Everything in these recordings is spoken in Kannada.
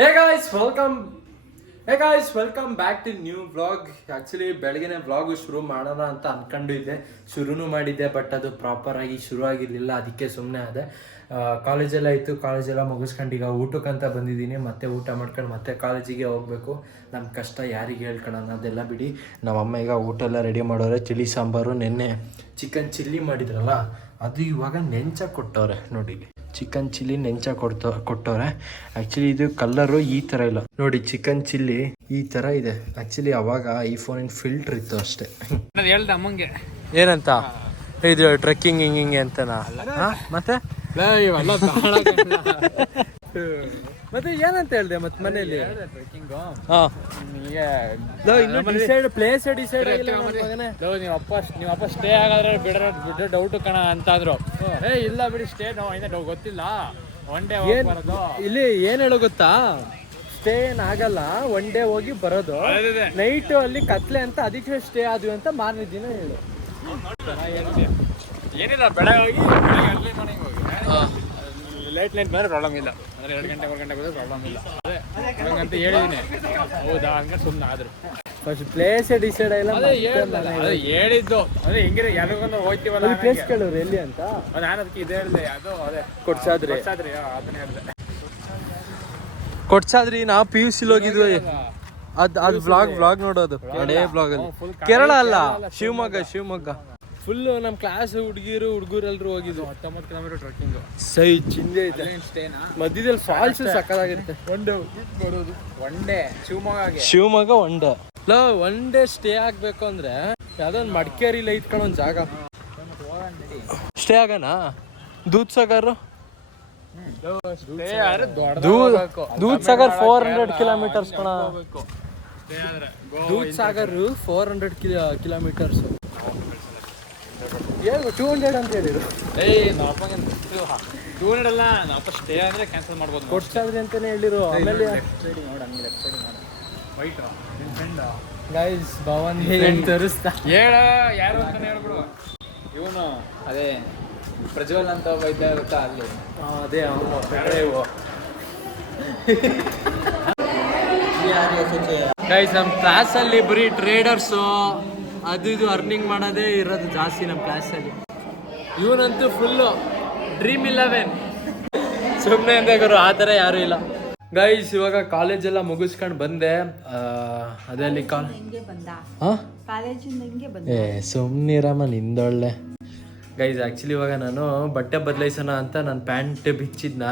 Hey guys welcome hey guys welcome back to new vlog actually ಬೆಳಗ್ಗೆನೆ ವ್ಲಾಗ್ ಶುರು ಮಾಡೋಣ ಅಂತ ಅನ್ಕೊಂಡಿದ್ದೆ ಶುರುನು ಮಾಡಿದ್ದೆ ಬಟ್ ಅದು ಪ್ರಾಪರ್ ಆಗಿ ಶುರು ಆಗಿರಲಿಲ್ಲ. ಅದಕ್ಕೆ ಸುಮ್ಮನೆ ಆದೆ. ಕಾಲೇಜೆಲ್ಲ ಇತ್ತು. ಕಾಲೇಜೆಲ್ಲ ಮುಗಿಸ್ಕೊಂಡು ಈಗ ಊಟಕ್ಕಂತ ಬಂದಿದ್ದೀನಿ. ಮತ್ತೆ ಊಟ ಮಾಡ್ಕೊಂಡು ಮತ್ತೆ ಕಾಲೇಜಿಗೆ ಹೋಗಬೇಕು. ನಮ್ಮ ಕಷ್ಟ ಯಾರಿಗೆ ಹೇಳ್ಕೊಳ್ಳೋಣ ಅದೆಲ್ಲ ಬಿಡಿ. ನಮ್ಮಮ್ಮ ಈಗ ಊಟ ಎಲ್ಲ ರೆಡಿ ಮಾಡೋರೆ. ಚಿಲ್ಲಿ ಸಾಂಬಾರು, ನೆನ್ನೆ ಚಿಕನ್ ಚಿಲ್ಲಿ ಮಾಡಿದ್ರಲ್ಲ, ಅದು ಇವಾಗ ನೆಂಚ ಕೊಟ್ಟವ್ರೆ, ನೋಡಿ ಚಿಕನ್ ಚಿಲ್ಲಿ ನೆಂಚ ಕೊಡ್ತ ಕೊಟ್ಟವ್ರೆ. ಆ್ಯಕ್ಚುಲಿ ಇದು ಕಲ್ಲರು ಈ ಥರ ಇಲ್ಲ. ನೋಡಿ ಚಿಕನ್ ಚಿಲ್ಲಿ ಈ ಥರ ಇದೆ. ಆ್ಯಕ್ಚುಲಿ ಅವಾಗ ಈ ಫೋನಿನ ಫಿಲ್ಟರ್ ಇತ್ತು ಅಷ್ಟೇ. ಹೇಳ್ದೆ ಅಮ್ಮಂಗೆ. ಏನಂತ? ಇದು ಟ್ರೆಕ್ಕಿಂಗ್ ಹಿಂಗ್ ಹಿಂಗೆ ಅಂತನಾ? ಮತ್ತೆ? ಇವೆಲ್ಲ ಮತ್ತೆ ಏನಂತ ಹೇಳ್ದೆ ಮತ್ತೆ ಮನೆಯಲ್ಲಿ? ಹಾ. ಡಿಸೈಡ್ ಪ್ಲೇಸ್ ಡಿಸೈಡ್ ಆಗಿಲ್ಲ ನನ್ ಮಗನೇ. ನೀವು ಅಪ್ಪ ನೀವು ಅಪ್ಪ ಸ್ಟೇ ಆಗಾದ್ರೆ ಬಿಡ್ರ ಬಿಡ್ರೆ ಡೌಟ್ ಕಣ ಅಂತಾದ್ರು. ಏ ಇಲ್ಲ ಬಿಡಿ ಸ್ಟೇ ನಾವು ಐನ ಗೊತ್ತಿಲ್ಲ. ಒನ್ ಡೇ ಏನ್ ಬರೋದು. ಇಲ್ಲಿ ಏನ್ ಹೇಳೋ ಗೊತ್ತಾ? ಸ್ಟೇ ಏನ್ ಆಗಲ್ಲ ಒನ್ ಡೇ ಹೋಗಿ ಬರೋದು. ನೈಟ್ ಅಲ್ಲಿ ಕತ್ಲೆ ಅಂತ ಅದಕ್ಕೆ ಸ್ಟೇ ಆದ್ವಿ ಅಂತ ಮಾರನೇ ದಿನ ಹೇಳು. ಏನಿಲ್ಲ ಬೆಳಗ್ಗೆ ಹೋಗಿ ಬೆಳಗ್ಗೆ early morning ಹೋಗಿ. ಲೇಟ್ ಲೈಟ್ ಬಂದ್ರೆ ಪ್ರಾಬ್ಲಮ್ ಇಲ್ಲ. ಅಂದ್ರೆ ಎರಡು ಗಂಟೆ ಮೂರು ಗಂಟೆ ಬಂದ್ರೆ ಪ್ರಾಬ್ಲಮ್ ಇಲ್ಲ. ಅದೇ ಹಂಗಂತ ಹೇಳಿದೀನಿ. ಹೌದಾ? ಹಂಗೆ ಸುಮ್ಮನೆ ಆದ್ರು. ಫಸ್ಟ್ ಪ್ಲೇಸ್ ಡಿಸೈಡ್ ಆಗಿಲ್ಲ ಅದೇ ಅದೇ ಹೇಳಿದ್ದು. ಅಂದ್ರೆ ಹೆಂಗಿರ ಯಾರಿಗೊಂದು ಹೋಗ್ತೀವಲ್ಲ ಪ್ಲೇಸ್ ಕೇಳೋರು ಎಲ್ಲಿ ಅಂತ? ನಾನು ಅದಕ್ಕೆ ಇದೇ ಹೇಳಿದೆ ಅದು ಅದೇ. ಕೊಡ್ಸಾದ್ರಿ. ಕೊಡ್ಸಾದ್ರಿ ಅದನ್ನ ಹೇಳಿದೆ. ಕೊಡ್ಸಾದ್ರಿ ನಾ ಪಿ ಯು ಸಿಲ್ ಹೋಗಿದ್ವಿ. ಅದ್ ಅದ್ ಬ್ಲಾಗ್ ಬ್ಲಾಗ್ ನೋಡೋದು. ಅಡೇ ಬ್ಲಾಗ್ ಅಲ್ಲಿ. ಕೇರಳ ಅಲ್ಲ ಶಿವಮೊಗ್ಗ. ಶಿವಮೊಗ್ಗ. ಫುಲ್ ನಮ್ಮ ಕ್ಲಾಸ್ ಹುಡುಗಿರು ಹುಡುಗರು ಎಲ್ರು ಹೋಗಿದ್ವು ಹತ್ತೊಂಬತ್ತು ಕಿಲೋಮೀಟರ್ ಟ್ರೆಕ್ಕಿಂಗು ಸೈ ಚಿಂದೆ ಇದೆ. ಸ್ಟೇನಾ ಮಧ್ಯದಲ್ಲಿ ಫಾಲ್ಸ್ ಸಕ್ಕದಾಗಿರುತ್ತೆ ಒಂದು ಬರೋದು. One day Shivamogga Shivamogga one day low one day stay ಆಗ್ಬೇಕು ಅಂದ್ರೆ ಯಾವ್ದೊಂದ್ ಒಂದು ಇಲ್ಲ ಐತ್ಕೊಳ್ಳೋ ಒಂದು ಜಾಗ. Stay ಆಗಣ Dudh Sagar? Dudh Sagar. Four hundred kilometres ಕಣ Dudhsagar four hundred kilo kilometres ಏನು ಟೂ ಹಂಡ್ರೆಡ್ ಅಂತ ಹೇಳಿದ್ರು ಏಯ್ ಅಪ್ಪಗೆ ಟೂ ಹಂಡ್ರೆಡ್ ಅಲ್ಲ ನಾವು ಸ್ಟೇ ಅಂದರೆ ಕ್ಯಾನ್ಸಲ್ ಮಾಡ್ಬೋದು ಕೊಡ್ಸಾದ್ರಿ ಅಂತಲೇ ಹೇಳಿರು. ಆಮೇಲೆ ನೋಡು ಹಂಗೆ ಲೆಫ್ಟ್ ವೈಟ್ ನಿನ್ನ ಫ್ರೆಂಡ್ ಗೈಸ್ ಭವನ್ ತೋರಿಸ್ತಾ. ಹೇಳ ಯಾರು ಅಂತಾನೆ ಹೇಳ್ಬಿಡು. ಇವನು ಅದೇ ಪ್ರಜ್ವಲ್ ಅಂತ ಒಬ್ಬ ಇದ್ದ ಗೊತ್ತಾ ಅಲ್ಲಿ? ಅದೇ ಅವನು. ಗೈಸ್ ನಮ್ಮ ಕ್ಲಾಸಲ್ಲಿ ಬರೀ ಟ್ರೇಡರ್ಸು ಅದು ಇದು ಅರ್ನಿಂಗ್ ಮಾಡೋದೇ ಇರೋದು ಜಾಸ್ತಿ ನಮ್ಮ ಕ್ಲಾಸಲ್ಲಿ ಇವನಂತೂ ಫುಲ್ಲು ಡ್ರೀಮ್ ಇಲೆವೆನ್ ಸುಮ್ಮನೆ ಅಂದೆ ಗುರು ಆ ಥರ ಯಾರೂ ಇಲ್ಲ. ಗೈಸ್ ಇವಾಗ ಕಾಲೇಜೆಲ್ಲ ಮುಗಿಸ್ಕೊಂಡು ಬಂದೆ. ಅದರಲ್ಲಿ ಅದೇ ಅಲ್ಲಿ ಕಾಲ್ ಏ ಸುಮ್ಮನಿರಮ್ಮ ನಿಂದೊಳ್ಳೆ. ಗೈಸ್ ಆ್ಯಕ್ಚುಲಿ ಇವಾಗ ನಾನು ಬಟ್ಟೆ ಬದಲಾಯಿಸೋಣ ಅಂತ ನಾನು ಪ್ಯಾಂಟ್ ಬಿಚ್ಚಿದ್ನ?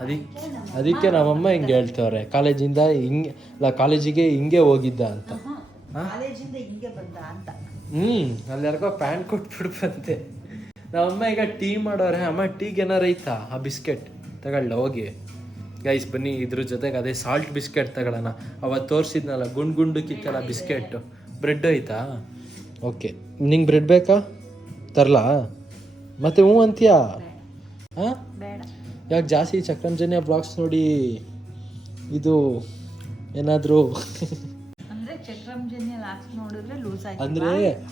ಅದಕ್ಕೆ ಅದಕ್ಕೆ ನಮ್ಮಮ್ಮ ಹಿಂಗೆ ಹೇಳ್ತವ್ರೆ ಕಾಲೇಜಿಂದ ಹಿಂಗೆ ಅಲ್ಲ ಕಾಲೇಜಿಗೆ ಹಿಂಗೆ ಹೋಗಿದ್ದ ಅಂತ. ಕಾಲೇಜಿಂದ ಹಿಂಗೆ ಬಂದ ಅಂತ. ಹ್ಞೂ ಅಲ್ಲಿ ಯಾರಿಗೋ ಪ್ಯಾಂಟ್ ಕೊಟ್ಬಿಡ್ಬಂತೆ. ನಮ್ಮ ನಮ್ಮಮ್ಮ ಈಗ ಟೀ ಮಾಡೋರೆ ಅಮ್ಮ ಟೀಗೆ ಏನಾರು ಐತಾ? ಆ ಬಿಸ್ಕೆಟ್. ತಗೊಳ್ಳ ಹೋಗಿ. ಗೈಸ್ ಬನ್ನಿ ಇದ್ರ ಜೊತೆಗೆ ಅದೇ ಸಾಲ್ಟ್ ಬಿಸ್ಕೆಟ್ ತಗೊಳ್ಳೋಣ. ಅವತ್ತು ತೋರಿಸಿದ್ನಲ್ಲ ಗುಂಡು ಗುಂಡು ಕಿತ್ತಲ್ಲ ಬಿಸ್ಕೆಟ್. ಬ್ರೆಡ್ ಐತಾ? ಓಕೆ ನಿಂಗೆ ಬ್ರೆಡ್ ಬೇಕಾ? ತರಲಾ? ಮತ್ತೆ ಹ್ಞೂ ಅಂತೀಯಾ? ಹಾಂ? ಯಾಕೆ ಜಾಸ್ತಿ ಚಕ್ರಂಜನ್ಯ ಬ್ಲಾಗ್ಸ್ ನೋಡಿ ಇದು ಏನಾದರೂ? ಚಕ್ರಂಜನ್ಯ ಲಾಕ್ಸ್ ನೋಡಿದ್ರೆ ಲೂಸ್ ಆಯ್ತು ಅಂದ್ರೆ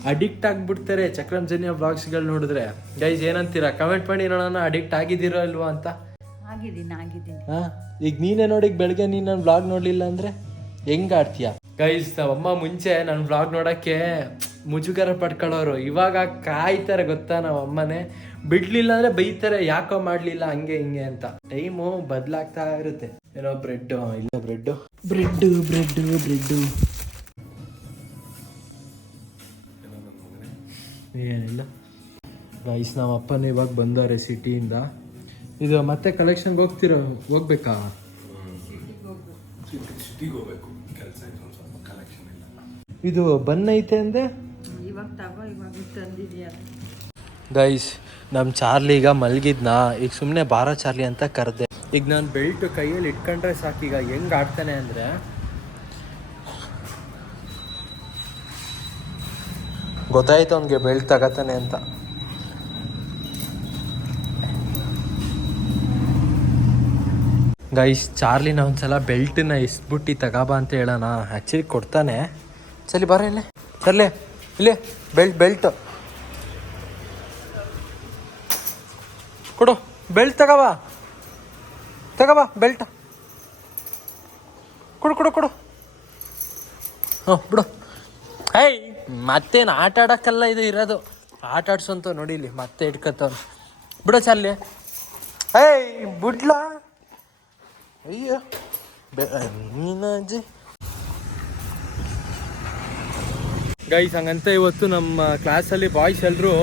ಅಡಿಕ್ಟ್ ಆಗ್ಬಿಡ್ತಾರೆ ಚಕ್ರಂಜನ್ಯ ಬ್ಲಾಗ್ಸ್ಗಳು ನೋಡಿದ್ರೆ. ಗೈಸ್ ಏನಂತೀರಾ? ಕಮೆಂಟ್ ಮಾಡಿ ನೋಡೋಣ ಅಡಿಕ್ಟ್ ಆಗಿದ್ದೀರೋ ಅಲ್ವಾ ಅಂತ. ಆಗಿದ್ದೀನಿ ಆಗಿದ್ದೀನಿ. ಹಾ? ಈಗ ನೀನೇ ನೋಡಿ ಬೆಳಗ್ಗೆ ನೀನು ನನ್ನ ಬ್ಲಾಗ್ ನೋಡ್ಲಿಲ್ಲ ಅಂದ್ರೆ ಹೆಂಗ್ ಆಡ್ತೀಯ? ಗೈಸ್ ಅಮ್ಮ ಮುಂಚೆ ನನ್ನ ಬ್ಲಾಗ್ ನೋಡಕ್ಕೆ ಮುಜುಗರ ಪಡ್ಕೊಳ್ಳೋರು. ಇವಾಗ ಕಾಯ್ತಾರೆ ಗೊತ್ತಾ ನಮ್ಮ ಅಮ್ಮನೇ? ಬಿಡ್ಲಿಲ್ಲ ಅಂದ್ರೆ ಬೈತಾರೆ ಯಾಕೋ ಮಾಡ್ಲಿಲ್ಲ ಹಂಗೆ ಹಿಂಗೆ ಅಂತ. ಟೈಮು ಬದಲಾಗ್ತಾ ಇರುತ್ತೆ. ಏನೋ ಬ್ರೆಡ್ ಇಲ್ಲ ಬ್ರೆಡ್ ಬ್ರೆಡ್ ಬ್ರೆಡ್ ಬ್ರೆಡ್ ಏನಿಲ್ಲ. ಗೈಸ್ ನಮ್ಮ ಅಪ್ಪನ ಇವಾಗ ಬಂದಾರೆ ಸಿಟಿಯಿಂದ. ಇದು ಮತ್ತೆ ಕಲೆಕ್ಷನ್ಗೆ ಹೋಗ್ತಿರೋ ಹೋಗ್ಬೇಕಾ? ಇದು ಬನ್ ಐತೆ ಅಂದೆ? ಇವಾಗ ತಗೋ ಇವಾಗ ತಂದಿದ್ಯಾ? ಗೈಸ್ ನಮ್ಮ ಚಾರ್ಲಿ ಈಗ ಮಲಗಿದ್ನ. ಈಗ ಸುಮ್ಮನೆ ಬಾರ ಚಾರ್ಲಿ ಅಂತ ಕರೆದೆ. ಈಗ ನಾನು ಬೆಲ್ಟ್ ಕೈಯಲ್ಲಿ ಇಟ್ಕೊಂಡ್ರೆ ಸಾಕೀಗ ಹೆಂಗ್ ಆಡ್ತಾನೆ ಅಂದ್ರೆ ಗೊತ್ತಾಯ್ತು ಅವನಿಗೆ ಬೆಲ್ಟ್ ತಗತಾನೆ ಅಂತ. ಗೈಸ್ ಚಾರ್ಲಿನ ಒಂದ್ಸಲ ಬೆಲ್ಟನ್ನ ಇಸ್ಬಿಟ್ಟು ತಗಾಬಾ ಅಂತ ಹೇಳೋಣ. ಆ್ಯಕ್ಚುಲಿ ಕೊಡ್ತಾನೆ. ಸರಿ ಬರ ಇಲ್ಲೇ. ಸರ್ಲೆ ಇಲ್ಲೇ. Belt belt. ಕೊಡು. ಬೆಲ್ಟ್ ತಗೋಬಾ. ತಗೋಬಾ, ಬೆಲ್ಟ್. ಕೊಡು ಕೊಡು ಕೊಡು. ಹಾಂ ಬಿಡು. ಹೇಯ್ ಮತ್ತೇನು ಆಟ ಆಡೋಕ್ಕೆಲ್ಲ ಇದು ಇರೋದು. ಆಟ ಆಡ್ಸಂತ ನೋಡಿ ಇಲ್ಲಿ, ಮತ್ತೆ ಇಟ್ಕೊತವ್ನು ಬಿಡು ಚಾರ್ಲಿ ಏಯ್, ಬಿಡ್ಲಾ. ಅಯ್ಯೋ ನೀನಾಜಿ ಗೈಸ್, ಹಂಗಂತ ಇವತ್ತು ನಮ್ಮ ಕ್ಲಾಸಲ್ಲಿ ಬಾಯ್ಸ್ ಎಲ್ಲರೂ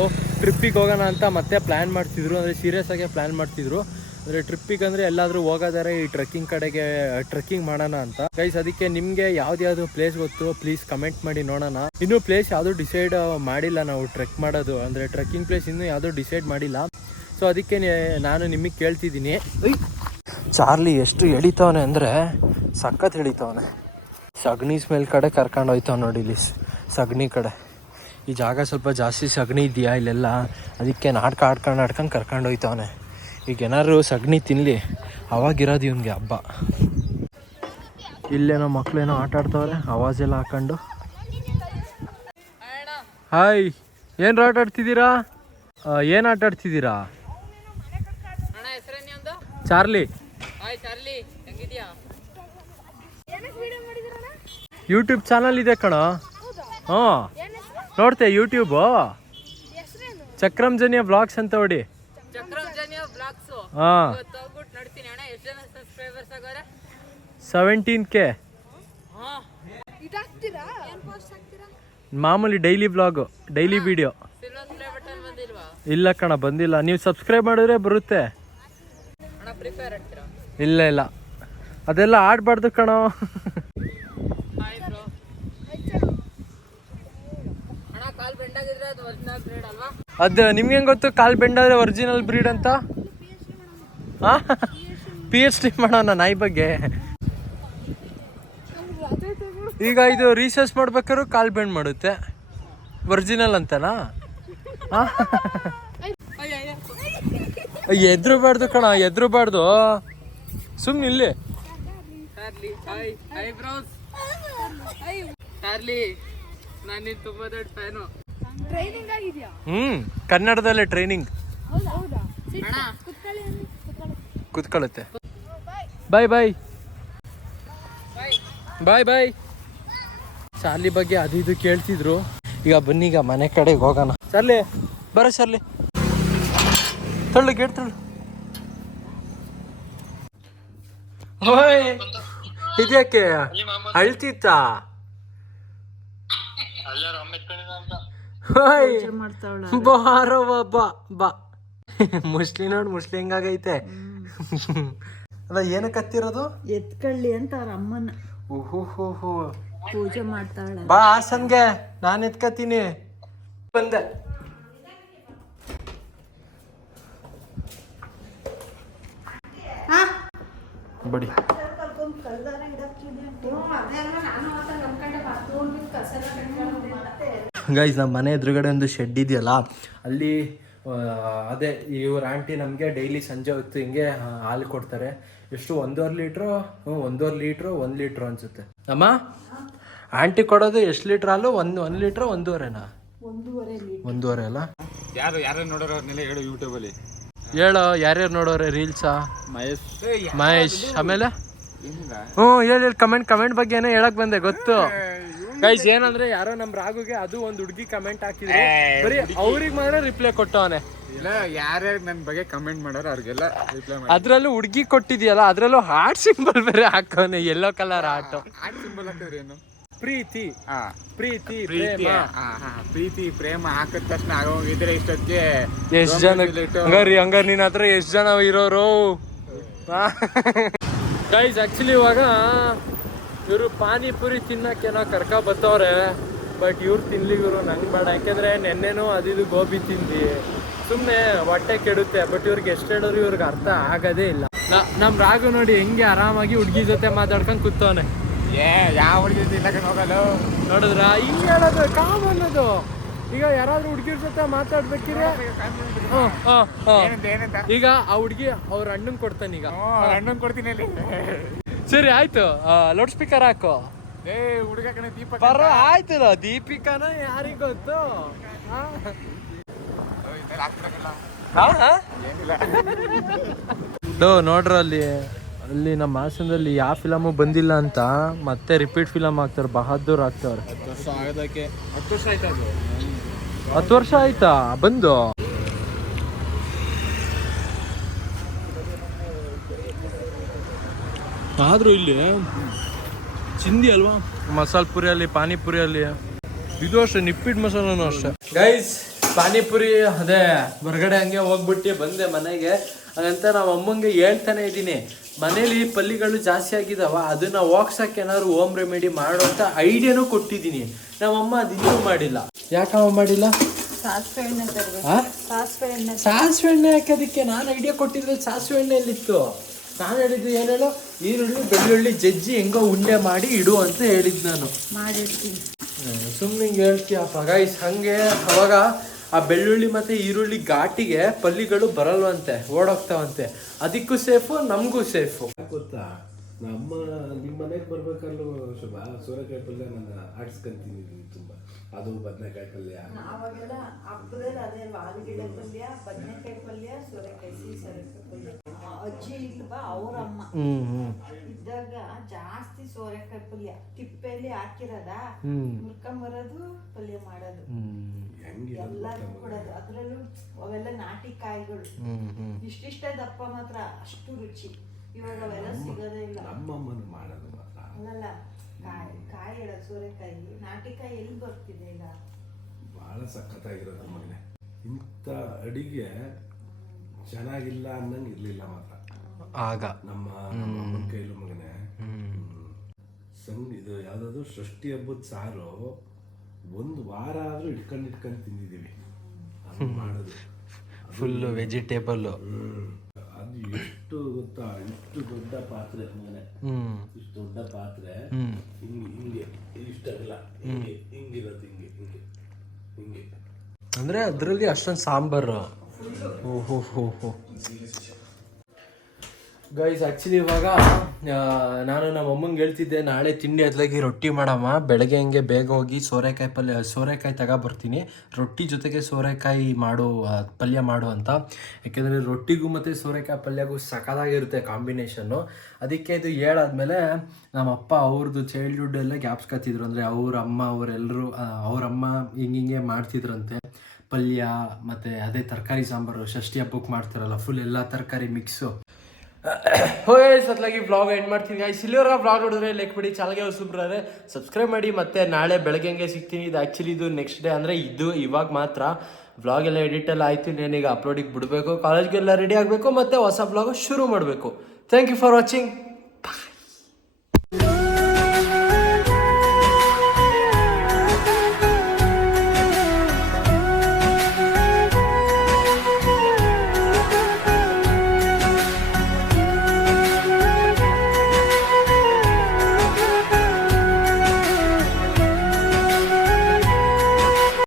ಟ್ರಿಪ್ಪಿಗೆ ಹೋಗೋಣ ಅಂತ ಮತ್ತೆ ಪ್ಲ್ಯಾನ್ ಮಾಡ್ತಿದ್ರು. ಅಂದರೆ ಸೀರಿಯಸ್ ಆಗಿ ಪ್ಲ್ಯಾನ್ ಮಾಡ್ತಿದ್ರು. ಅಂದರೆ ಟ್ರಿಪ್ಪಿಗೆ ಅಂದರೆ ಎಲ್ಲಾದರೂ ಹೋಗೋದಾರೆ ಈ ಟ್ರೆಕ್ಕಿಂಗ್ ಕಡೆಗೆ ಟ್ರೆಕ್ಕಿಂಗ್ ಮಾಡೋಣ ಅಂತ. ಗೈಸ್ ಅದಕ್ಕೆ ನಿಮಗೆ ಯಾವ್ದು ಪ್ಲೇಸ್ ಗೊತ್ತು ಪ್ಲೀಸ್ ಕಮೆಂಟ್ ಮಾಡಿ ನೋಡೋಣ. ಇನ್ನೂ ಪ್ಲೇಸ್ ಯಾವುದು ಡಿಸೈಡ್ ಮಾಡಿಲ್ಲ ನಾವು ಟ್ರೆಕ್ ಮಾಡೋದು. ಅಂದರೆ ಟ್ರೆಕ್ಕಿಂಗ್ ಪ್ಲೇಸ್ ಇನ್ನೂ ಯಾವುದೂ ಡಿಸೈಡ್ ಮಾಡಿಲ್ಲ. ಸೊ ಅದಕ್ಕೆ ನಾನು ನಿಮಗೆ ಕೇಳ್ತಿದ್ದೀನಿ. ಚಾರ್ಲಿ ಎಷ್ಟು ಎಳಿತವನೆ ಅಂದರೆ ಸಖತ್ ಎಳಿತವನೆ. ಸಗಣಿ ಸ್ಮೆಲ್ ಕಡೆ ಕರ್ಕೊಂಡು ಹೋಯ್ತಾವ ನೋಡಿ ಇಲ್ಲಿ. ಸಗಣಿ ಕಡೆ. ಈ ಜಾಗ ಸ್ವಲ್ಪ ಜಾಸ್ತಿ ಸಗಣಿ ಇದೆಯಾ ಇಲ್ಲೆಲ್ಲ? ಅದಕ್ಕೆ ನಾಟಕ ಆಡ್ಕೊಂಡು ಆಡ್ಕೊಂಡು ಕರ್ಕೊಂಡು ಹೋಯ್ತಾವನೆ. ಈಗ ಏನಾದ್ರು ಸಗಣಿ ತಿನ್ನಲಿ ಅವಾಗಿರೋದು ಇವನಿಗೆ ಹಬ್ಬ. ಇಲ್ಲೇನೋ ಮಕ್ಕಳೇನೋ ಆಟ ಆಡ್ತವ್ರೆ ಆವಾಜೆಲ್ಲ ಹಾಕೊಂಡು. ಹಾಯ್ ಏನು ಆಟ ಆಡ್ತಿದ್ದೀರಾ? ಏನು ಆಟ ಆಡ್ತಿದ್ದೀರಾ? ಚಾರ್ಲಿ. ಯೂಟ್ಯೂಬ್ ಚಾನಲ್ ಇದೆ ಕಣ. ಹ್ಞೂ. ನೋಡ್ತೆ ಯೂಟ್ಯೂಬು. ಚಕ್ರಂಜನಿಯ ಬ್ಲಾಗ್ಸ್ ಅಂತ ಹೊಡಿ ಚಕ್ರಂ ಜನಿಯ ಬ್ಲಾಗ್ಸು ಹಾಂ ಇವತ್ತು ಹೋಗ್ಬಿಟ್ಟು ನೋಡ್ತೀನಿ ಅಣ್ಣ ಎಷ್ಟು ಜನ ಸಬ್ಸ್ಕ್ರೈಬರ್ಸ್ ಸೆವೆಂಟೀನ್ ಕೆ ಹಾಂ ಮಾಮೂಲಿ ಡೈಲಿ ಬ್ಲಾಗು ಡೈಲಿ ವಿಡಿಯೋ ಇಲ್ಲ ಕಣ ಬಂದಿಲ್ಲ. ನೀವು ಸಬ್ಸ್ಕ್ರೈಬ್ ಮಾಡಿದ್ರೆ ಬರುತ್ತೆ. ಇಲ್ಲ ಇಲ್ಲ. ಅದೆಲ್ಲ ಆಡಬಾರ್ದು ಕಣ. ಅದು ನಿಮ್ಗೆ ಹೆಂಗೆ ಗೊತ್ತು ಕಾಲ್ ಬೆಂಡಾದ್ರೆ ಒರಿಜಿನಲ್ ಬ್ರೀಡ್ ಅಂತ? ಹಾಂ ಪಿ ಎಚ್ ಡಿ ಮಾಡೋಣ ನಾಯಿ ಬಗ್ಗೆ. ಈಗ ಇದು ರೀಸರ್ಚ್ ಮಾಡ್ಬೇಕಾದ್ರೂ ಕಾಲ್ ಬೆಂಡ್ ಮಾಡುತ್ತೆ. ಒರಿಜಿನಲ್ ಅಂತನಾ? ಎದ್ರಬಾರ್ದು ಕಣ ಎದ್ರಬಾರ್ದು. ಸುಮ್ಮನೆ ಇಲ್ಲಿ. ಹ್ಮ್ ಕನ್ನಡದಲ್ಲೇ ಟ್ರೈನಿಂಗ್ ಅಣ್ಣ. ಕುತ್ಕೊಳ್ಳುತ್ತೆ. ಬಾಯ್ ಬಾಯ್ ಬಾಯ್ ಬಾಯ್ ಚಾರ್ಲಿ ಬಗ್ಗೆ ಅದು ಇದು ಕೇಳ್ತಿದ್ರು. ಈಗ ಬನ್ನಿ ಈಗ ಮನೆ ಕಡೆಗೆ ಹೋಗೋಣ. ಚಾರ್ಲಿ ಬರ ಚಾರ್ಲಿ. ತಳ್ಳು ಗೇಟ್ ತಳ್ಳು. ಓಯ್ ಇದ್ಯಾಕೆ? ಅಳ್ತಿತ್ತಾ? ಓಯ್ ಬಾರವ್ವ ಬಾ ಬಾ. ಮುಸ್ಲಿ ನೋಡ್ ಮುಸ್ಲಿ ಹೆಂಗಾಗೈತೆ ಅಲ್ಲ ಏನಕ್ಕೆ ಹತ್ತಿರೋದು ಎತ್ಕೊಳ್ಳಿ ಅಂತ ಅವ್ರ ಅಮ್ಮನ. ಓಹೋ ಪೂಜೆ ಮಾಡ್ತಾಳೆ. ಬಾ ಹಾಸನ್ಗೆ ನಾನು ಎತ್ಕತೀನಿ ಬಂದೆ. ಬಡಿ. ಗೈಸ್ ನಮ್ಮ ಮನೆ ಎದುರುಗಡೆ ಒಂದು ಶೆಡ್ ಇದೆಯಲ್ಲ? ಅಲ್ಲಿ ಅದೇ ಇವ್ರ ಆಂಟಿ ನಮಗೆ ಡೈಲಿ ಸಂಜೆ ಹೊತ್ತು ಹಿಂಗೆ ಹಾಲು ಕೊಡ್ತಾರೆ. ಎಷ್ಟು ಒಂದೂವರೆ ಲೀಟ್ರು? ಹ್ಞೂ ಒಂದೂವರೆ ಲೀಟ್ರು ಒಂದು ಲೀಟ್ರು ಅನ್ಸುತ್ತೆ. ಅಮ್ಮ ಆಂಟಿ ಕೊಡೋದು ಎಷ್ಟು ಲೀಟ್ರ್ ಹಾಲು? ಒಂದು ಒಂದು ಲೀಟ್ರ್ ಒಂದೂವರೆನಾ? ಒಂದೂವರೆ ಅಲ್ಲ? ಯಾರು ಯಾರು ನೋಡೋರು ಅವ್ರನ್ನೆಲ್ಲ ಹೇಳು ಯೂಟ್ಯೂಬಲ್ಲಿ ಹೇಳು ಯಾರ್ಯಾರು ನೋಡೋರೆ ರೀಲ್ಸಾ ಮಹೇಶ್. ಮಹೇಶ್ ಆಮೇಲೆ? ಹ್ಞೂ ಹೇಳಿ ಹೇಳಿ ಕಮೆಂಟ್ ಕಮೆಂಟ್ ಬಗ್ಗೆ ಏನೋ ಹೇಳಕ್ ಬಂದೆ ಗೊತ್ತು. ಗೈಸ್ ಏನಂದ್ರೆ ಯಾರೋ ನಮ್ ರಾಗುಗೆ ಅದು ಒಂದ್ ಹುಡುಗಿ ಕಮೆಂಟ್ ಹಾಕಿದ್ರು. ಬರೀ ಅವ್ರಿಗೆ ಮಾತ್ರ ರಿಪ್ಲೈ ಕೊಟ್ಟವನೆ ಇಲ್ಲ ಯಾರ್ಯಾರು ನನ್ನ ಬಗ್ಗೆ ಕಮೆಂಟ್ ಮಾಡೋರು ಅವ್ರಿಗೆಲ್ಲ ರಿಪ್ಲೈ ಮಾಡಿ. ಅದ್ರಲ್ಲೂ ಹುಡುಗಿ ಕೊಟ್ಟಿದ್ಯಲ್ಲ ಅದ್ರಲ್ಲೂ ಹಾರ್ಟ್ ಸಿಂಬಲ್ ಬೇರೆ ಹಾಕವನೆ yellow colour heart heart symbol ಹಾಕಿದ್ರೆ ಏನು? ಪ್ರೀತಿ. ಪ್ರೀತಿ ಪ್ರೀತಿ ಪ್ರೀತಿ ಪ್ರೇಮ ಹಾಕಿದ ತಕ್ಷಣ ಆಗೋಗಿದ್ರೆ ಇಷ್ಟೊತ್ತಿಗೆ ಎಷ್ಟ್ ಜನ ಹಂಗಾರಿ ಹಂಗಾರ ನಿನ್ನ ಹತ್ರ ಎಷ್ಟ್ ಜನ ಇರೋರು? ಗೈಸ್ ಆಕ್ಚುಲಿ ಇವಾಗ ಇವರು ಪಾನಿಪುರಿ ತಿನ್ನಕ್ಕೇನೋ ಕರ್ಕ ಬತ್ತವ್ರೆ ಬಟ್ ಇವ್ರು ತಿನ್ಲಿ ಇವರು ನಂಗೆ ಬೇಡ. ಯಾಕೆಂದ್ರೆ ನೆನ್ನೆನೂ ಅದಿದು ಗೋಬಿ ತಿಂದು ಸುಮ್ಮನೆ ಹೊಟ್ಟೆ ಕೆಡುತ್ತೆ ಬಟ್ ಇವ್ರಿಗೆ ಎಷ್ಟು ಹೇಳೋರು ಇವ್ರಿಗೆ ಅರ್ಥ ಆಗೋದೇ ಇಲ್ಲ. ನಮ್ಮ ನಮ್ ರಾಗು ನೋಡಿ ಹೆಂಗೆ ಆರಾಮಾಗಿ ಹುಡುಗಿ ಜೊತೆ ಮಾತಾಡ್ಕೊಂಡು ಕೂತವನೆ. ಏ ಯಾವ ಹುಡುಗಿ ತಿನ್ನಕ್ಕೆ ಹೋಗಲ್ಲ ನೋಡಿದ್ರ? ಹಿಂಗೆ ಹೇಳೋದು ಕಾಮ್ ಅನ್ನೋದು. ಈಗ ಯಾರಾದ್ರೂ ಹುಡುಗಿರ ಜೊತೆ ಮಾತಾಡ್ಬೇಕಿದ್ರೆ ಈಗ ಆ ಹುಡುಗಿ ಅವ್ರ ಅಣ್ಣನ್ ಕೊಡ್ತಾನೆ ಈಗ. ಅಣ್ಣನ್ ಕೊಡ್ತೀನಿ ಸರಿ ಆಯ್ತು. ಲೌಡ್ ಸ್ಪೀಕರ್ ಹಾಕು. ಏ ಹುಡುಗ ದೀಪಿಕಾ ದೀಪ ಬರೋ ಆಯ್ತು ದೀಪಿಕಾನ ಯಾರಿಗೆ ಗೊತ್ತು? ನೋಡ್ರ ಅಲ್ಲಿ ಅಲ್ಲಿ ನಮ್ಮ ಹಾಸನದಲ್ಲಿ ಯಾವ ಫಿಲಮು ಬಂದಿಲ್ಲ ಅಂತ ಮತ್ತೆ ರಿಪೀಟ್ ಫಿಲಮ್ ಆಗ್ತಾರೆ ಬಹದ್ದೂರ್ ಅದು ಹತ್ತು ವರ್ಷ ಆಯ್ತಾ? ಬಂದು? ಆದ್ರೂ ಇಲ್ಲಿ ಚಿಂದಿ ಅಲ್ವಾ? ಮಸಾಲ ಪುರಿಯಲ್ಲಿ ಪಾನಿಪುರಿಯಲ್ಲಿ ಇದು ಅಷ್ಟೇ ನಿಪ್ಪಿಟ್ ಮಸಾಲನು ಅಷ್ಟೇ. ಗೈಸ್ ಪಾನಿಪುರಿ ಅದೇ ಹೊರಗಡೆ ಹಂಗೆ ಹೋಗ್ಬಿಟ್ಟು ಬಂದೆ ಮನೆಗೆ. ಹಾಗಂತ ನಾವು ಅಮ್ಮಂಗೆ ಹೇಳ್ತಾನೆ ಇದ್ದೀನಿ ಮನೇಲಿ ಪಲ್ಲಿಗಳು ಜಾಸ್ತಿ ಆಗಿದಾವ ಅದನ್ನ ಹೋಗ್ಸಕ್ಕೆ ಏನಾದ್ರು ಹೋಮ್ ರೆಮಿಡಿ ಮಾಡೋ ಅಂತ ಐಡಿಯಾನು ಕೊಟ್ಟಿದ್ದೀನಿ. ನಮ್ಮಮ್ಮ ಅದಿನ್ನೂ ಮಾಡಿಲ್ಲ. ಯಾಕಮ್ಮ ಮಾಡಿಲ್ಲ? ಸಾಸಿವೆ ಎಣ್ಣೆ ತರಬೇಕು. ಆ? ಸಾಸಿವೆ ಎಣ್ಣೆ. ಸಾಸಿವೆ ಎಣ್ಣೆ ಹಾಕೋದಕ್ಕೆ ನಾನು ಐಡಿಯಾ ಕೊಟ್ಟಿದ್ರೆ ಸಾಸಿವೆ ಎಣ್ಣೆ ಎಲ್ಲಿತ್ತು ನಾನು ಹೇಳಿದ್ದು ಏನೇನು? ಈರುಳ್ಳಿ ಬೆಳ್ಳುಳ್ಳಿ ಜಜ್ಜಿ ಹೆಂಗೋ ಉಂಡೆ ಮಾಡಿ ಇಡು ಅಂತ ಹೇಳಿದ್ದು ನಾನು. ಮಾಡಿರ್ತೀನಿ. ಸುಮ್ಮನೆ ಹಿಂಗೆ ಹೇಳ್ತೀಯಪ್ಪ ಗೈಸ್ ಹಂಗೆ ಅವಾಗ ಆ ಬೆಳ್ಳುಳ್ಳಿ ಮತ್ತು ಈರುಳ್ಳಿ ಘಾಟಿಗೆ ಪಲ್ಲಿಗಳು ಬರಲ್ವಂತೆ ಓಡೋಗ್ತಾವಂತೆ. ಅದಕ್ಕೂ ಸೇಫು ನಮಗೂ ಸೇಫು. ಗೊತ್ತಾ? ನಮ್ಮ ನಿಮ್ಮ ಮನೆಗೆ ಬರ್ಬೇಕಲ್ಲೂ ಶುಭ? ಸೋರೆಕಾಯಿ ಪಲ್ಯ ನಾನು ಆಡ್ಸ್ಕೊಂತೀನಿ ತುಂಬ. ಅದು ಬದನೆಕಾಯಿ ಪಲ್ಯ. ಅವಾಗೆಲ್ಲ ಹಬ್ಬದಲ್ಲಿ ಅದೇ ಅಲ್ವಾ ಆಲೂಗೆಡ್ಡೆ ಪಲ್ಯ ಬದನೆಕಾಯಿ ಪಲ್ಯ ಸೋರೆಕಾಯಿ ಸಿಹಿ ಸೋರೆಕಾಯಿ ಪಲ್ಯ. ಅಜ್ಜಿ ಇಲ್ವಾ ಅವ್ರಮ್ಮ ಹ್ಮ್ ಹ್ಮ್. ಇದ್ದಾಗ ಜಾಸ್ತಿ ಸೋರೆಕಾಯಿ ಪಲ್ಯ. ತಿಪ್ಪೆಯಲ್ಲಿ ಹಾಕಿರೋದ? ಹ್ಮ್. ಮುರ್ಕೊಂಬರೋದು ಪಲ್ಯ ಮಾಡೋದು. ಎಲ್ಲರಿಗೂ ಕೊಡೋದು. ಅದ್ರಲ್ಲೂ ಅವೆಲ್ಲ ನಾಟಿ ಕಾಯಿಗಳು. ಹ್ಮ್ ಹ್ಮ್. ಇಷ್ಟಿಷ್ಟೇ ದಪ್ಪ ಮಾತ್ರ ಅಷ್ಟು ರುಚಿ. ಇವಾಗ ಅವೆಲ್ಲ ಸಿಗೋದೇ ಇಲ್ಲ. ನಮ್ಮಮ್ಮನ ಮಾಡೋದು ಮಾತ್ರ. ಅಲ್ಲಲ್ಲ ಕಾಯಿ ಕಾಯಿ ಸೋರೆಕಾಯಿ. ನಾಟಿ ಕಾಯಿ ಎಲ್ಲಿ ಬರ್ತಿದೆ ಈಗ? ಬಹಳ ಸಖತ್ತಾಗಿರೋದು ಮಗನೆ. ಇಂಥ ಅಡಿಗೆ ಚೆನ್ನಾಗಿಲ್ಲ ಅನ್ನಂಗೆ ಇರ್ಲಿಲ್ಲ ಮಾತ್ರ. ಆಗ. ನಮ್ಮ ನಮ್ಮ ಅಮ್ಮನ ಕೈಲು ಮಗನೆ. ಸಂಗ್ ಇದು ಯಾವ್ದಾದ್ರು ಸೃಷ್ಟಿ ಹಬ್ಬದ ಸಾರು ಒಂದು ವಾರ ಆದ್ರೂ ಇಟ್ಕೊಂಡು ಇಟ್ಕೊಂಡು ತಿಂದಿದೀವಿ ಅದು ಮಾಡೋದು. Full vegetable. ಅದು ಎಷ್ಟು ಗೊತ್ತಾ? ಇಷ್ಟು ದೊಡ್ಡ ಪಾತ್ರೆ ಮನೆ ಇಷ್ಟು ದೊಡ್ಡ ಪಾತ್ರೆ ಹಿಂಗೆ ಹಿಂಗೆ ಇಷ್ಟಲ್ಲ ಹಿಂಗೆ ಹಿಂಗಿರೋದು ಹಿಂಗೆ ಹಿಂಗೆ ಹಿಂಗೆ. ಅಂದ್ರೆ ಅದರಲ್ಲಿ ಅಷ್ಟೊಂದು ಸಾಂಬಾರು. ಓಹೋ ಹೋ ಹೋ ಗೈಸ್ ಆ್ಯಕ್ಚುಲಿ ಇವಾಗ ನಾನು ನಮ್ಮ ಅಮ್ಮಂಗೆ ಹೇಳ್ತಿದ್ದೆ, ನಾಳೆ ತಿಂಡಿ ಅದ್ಲಾಗಿ ರೊಟ್ಟಿ ಮಾಡಮ್ಮ. ಬೆಳಗ್ಗೆ ಹಂಗೆ ಬೇಗ ಹೋಗಿ ಸೋರೆಕಾಯಿ ಪಲ್ಯ, ಸೋರೆಕಾಯಿ ತಗೊಬರ್ತೀನಿ. ರೊಟ್ಟಿ ಜೊತೆಗೆ ಸೋರೆಕಾಯಿ ಮಾಡು ಪಲ್ಯ ಮಾಡು ಅಂತ. ಯಾಕೆಂದರೆ ರೊಟ್ಟಿಗೂ ಮತ್ತು ಸೋರೆಕಾಯಿ ಪಲ್ಯಗೂ ಸಖತ್ತಾಗಿರುತ್ತೆ ಕಾಂಬಿನೇಷನ್ನು. ಅದಕ್ಕೆ ಇದು ಹೇಳಾದ್ಮೇಲೆ ನಮ್ಮ ಅಪ್ಪ ಅವ್ರದ್ದು ಚೈಲ್ಡ್ಹುಡ್ ಎಲ್ಲ ಗ್ಯಾಪ್ಸ್ಕತ್ತಿದ್ರು ಅಂದರೆ ಅವ್ರ ಅಮ್ಮ ಅವರೆಲ್ಲರೂ ಅವ್ರ ಅಮ್ಮ ಹಿಂಗೆ ಮಾಡ್ತಿದ್ರಂತೆ. ಪಲ್ಯ, ಮತ್ತು ಅದೇ ತರಕಾರಿ ಸಾಂಬಾರು, ಷಷ್ಠಿ ಹಬ್ಬಕ್ಕೆ ಮಾಡ್ತಾರಲ್ಲ ಫುಲ್ ಎಲ್ಲ ತರಕಾರಿ ಮಿಕ್ಸು ಸತ್ಲಾಗಿ ಬ್ಲಾಗ್ ಎಂಡ್ ಮಾಡ್ತೀನಿ ಗಾಯ್ಸ್ ಇಲ್ಲಿವರೆಗೆ ಬ್ಲಾಗ್ ನೋಡಿದ್ರೆ ಲೈಕ್ ಬಿಡಿ ಚಾನಲ್ಗೆ ಹೊಸಬ್ರೆ ಸಬ್ಸ್ಕ್ರೈಬ್ ಮಾಡಿ, ಮತ್ತೆ ನಾಳೆ ಬೆಳಗ್ಗೆ ಸಿಗ್ತೀನಿ. ಇದು ಆ್ಯಕ್ಚುಲಿ ಇದು ನೆಕ್ಸ್ಟ್ ಡೇ ಅಂದರೆ ಇದು ಇವಾಗ ಮಾತ್ರ. ಬ್ಲಾಗ್ ಎಲ್ಲ ಎಡಿಟ್ ಎಲ್ಲ ಆಯಿತು ಇನ್ನೇನೀಗ ಅಪ್ಲೋಡಿಗೆ ಬಿಡಬೇಕು. ಕಾಲೇಜ್ಗೆಲ್ಲ ರೆಡಿ ಆಗಬೇಕು, ಮತ್ತು ಹೊಸ ವ್ಲಾಗ್ ಶುರು ಮಾಡಬೇಕು. Thank you for watching